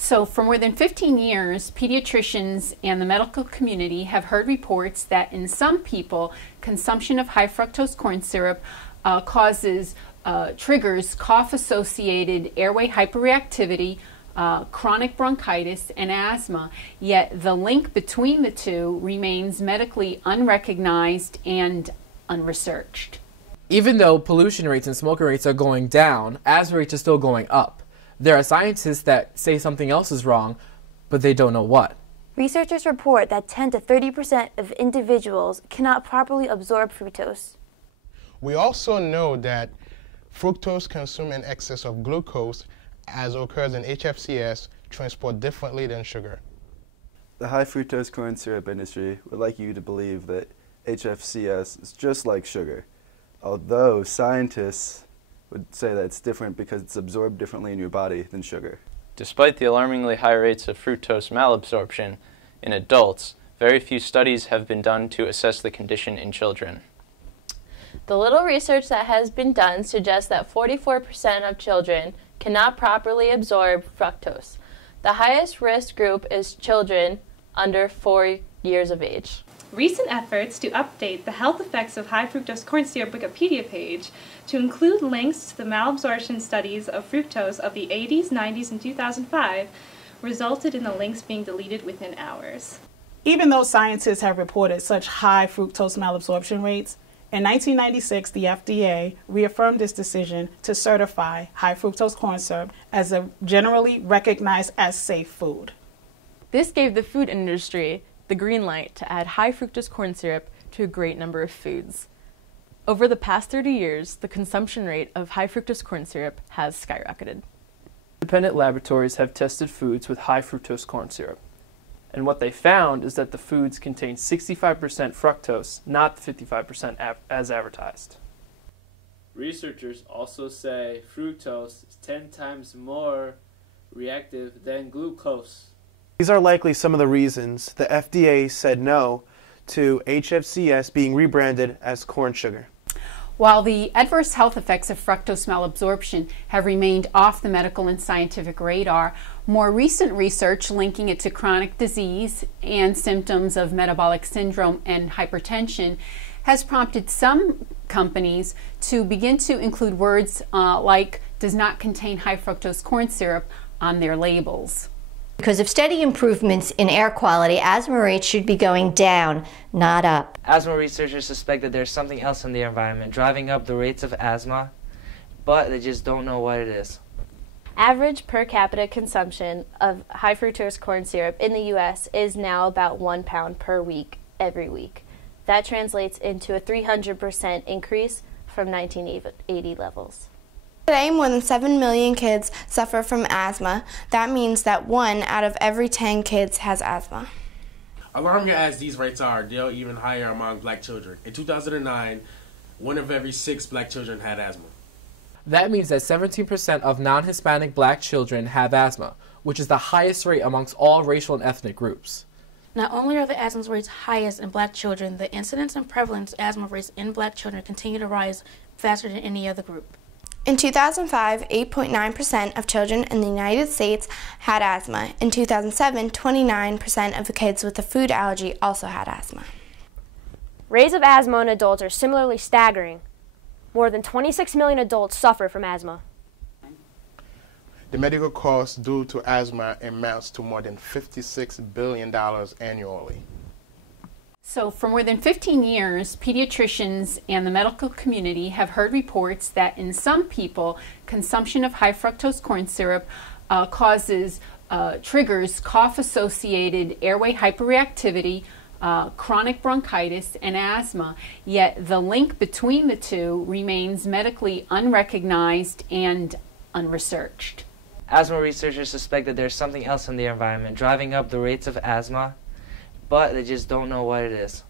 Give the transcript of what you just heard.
So for more than 15 years, pediatricians and the medical community have heard reports that in some people, consumption of high fructose corn syrup triggers cough-associated airway hyperreactivity, chronic bronchitis, and asthma, yet the link between the two remains medically unrecognized and unresearched. Even though pollution rates and smoking rates are going down, asthma rates are still going up. There are scientists that say something else is wrong, but they don't know what. Researchers report that 10 to 30% of individuals cannot properly absorb fructose. We also know that fructose consumed in excess of glucose, as occurs in HFCS, transport differently than sugar. The high fructose corn syrup industry would like you to believe that HFCS is just like sugar, although scientists would say that it's different because it's absorbed differently in your body than sugar. Despite the alarmingly high rates of fructose malabsorption in adults, very few studies have been done to assess the condition in children. The little research that has been done suggests that 44% of children cannot properly absorb fructose. The highest risk group is children under 4 years of age. Recent efforts to update the health effects of high fructose corn syrup Wikipedia page to include links to the malabsorption studies of fructose of the 80s, 90s, and 2005 resulted in the links being deleted within hours. Even though scientists have reported such high fructose malabsorption rates, in 1996 the FDA reaffirmed its decision to certify high fructose corn syrup as a generally recognized as safe food. This gave the food industry the green light to add high fructose corn syrup to a great number of foods. Over the past 30 years, the consumption rate of high fructose corn syrup has skyrocketed. Independent laboratories have tested foods with high fructose corn syrup. And what they found is that the foods contain 65% fructose, not the 55% as advertised. Researchers also say fructose is 10 times more reactive than glucose. These are likely some of the reasons the FDA said no to HFCS being rebranded as corn sugar. While the adverse health effects of fructose malabsorption have remained off the medical and scientific radar, more recent research linking it to chronic disease and symptoms of metabolic syndrome and hypertension has prompted some companies to begin to include words like does not contain high fructose corn syrup on their labels. Because of steady improvements in air quality, asthma rates should be going down, not up. Asthma researchers suspect that there's something else in the environment driving up the rates of asthma, but they just don't know what it is. Average per capita consumption of high fructose corn syrup in the U.S. is now about 1 pound per week, every week. That translates into a 300% increase from 1980 levels. Today, more than 7 million kids suffer from asthma. That means that 1 out of every 10 kids has asthma. Alarming as these rates are, they're even higher among black children. In 2009, 1 of every 6 black children had asthma. That means that 17% of non-Hispanic black children have asthma, which is the highest rate amongst all racial and ethnic groups. Not only are the asthma rates highest in black children, the incidence and prevalence of asthma rates in black children continue to rise faster than any other group. In 2005, 8.9% of children in the United States had asthma. In 2007, 29% of the kids with a food allergy also had asthma. Rates of asthma in adults are similarly staggering. More than 26 million adults suffer from asthma. The medical costs due to asthma amounts to more than $56 billion annually. So for more than 15 years, pediatricians and the medical community have heard reports that in some people, consumption of high fructose corn syrup triggers cough-associated airway hyperreactivity, chronic bronchitis, and asthma, yet the link between the two remains medically unrecognized and unresearched. Asthma researchers suspect that there's something else in the environment driving up the rates of asthma, but they just don't know what it is.